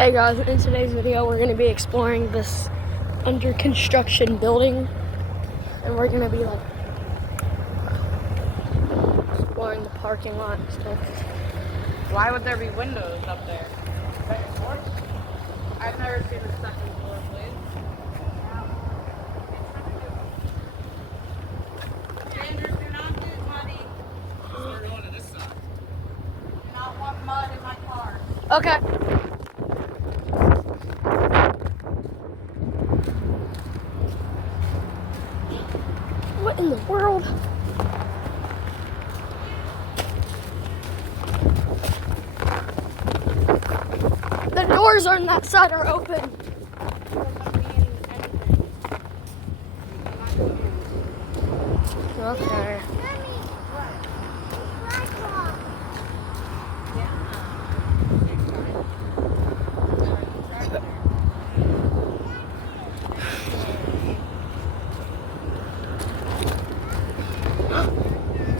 Hey guys, in today's video we're going to be exploring this under construction building, and we're going to be like exploring the parking lot and stuff. Why would there be windows up there? Second floor? I've never seen a second floor, please. Andrew, do not do muddy. We're going to this side. Do not want mud in my car. Okay. What in the world? The doors on that side are open. Okay.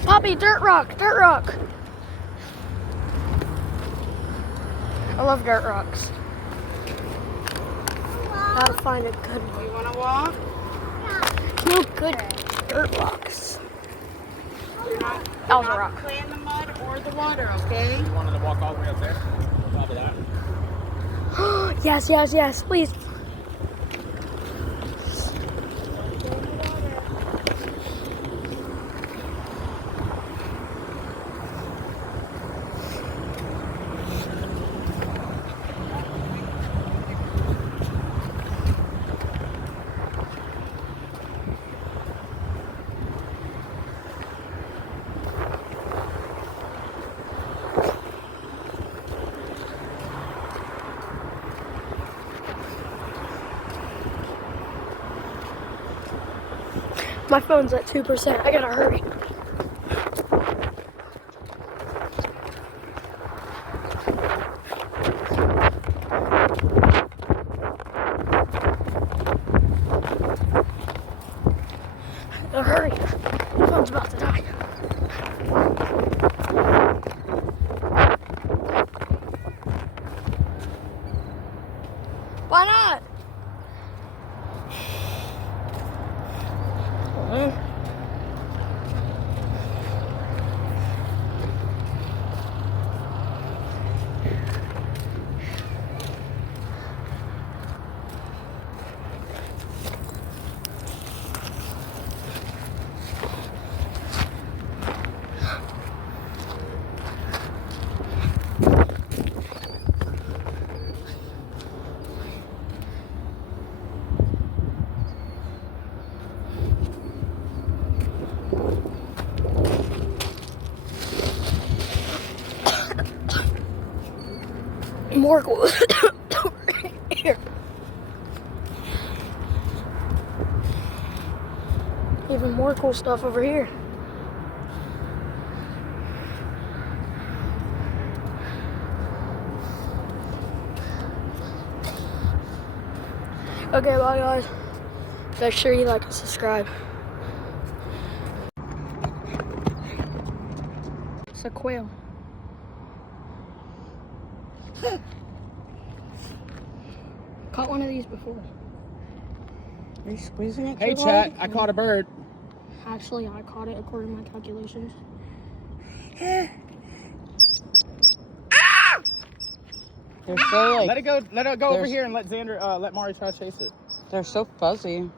Poppy, dirt rock, dirt rock. I love dirt rocks. Gotta find a good one. You want to walk? No good dirt rocks. That was a rock. Play in the mud or the water, okay? You wanted to walk all the way up there? On top of that? Yes, yes, yes, please. My phone's at 2%. I gotta hurry. I gotta hurry. My phone's about to die. Why not? More cool here. Even more cool stuff over here. Okay, bye guys. Make sure you like and subscribe. It's a quail. Caught one of these before. Are you squeezing it? Hey, chat, I caught a bird. Actually, I caught it according to my calculations. They're so like. Let it go over here and let Xander, let Mari try to chase it. They're so fuzzy.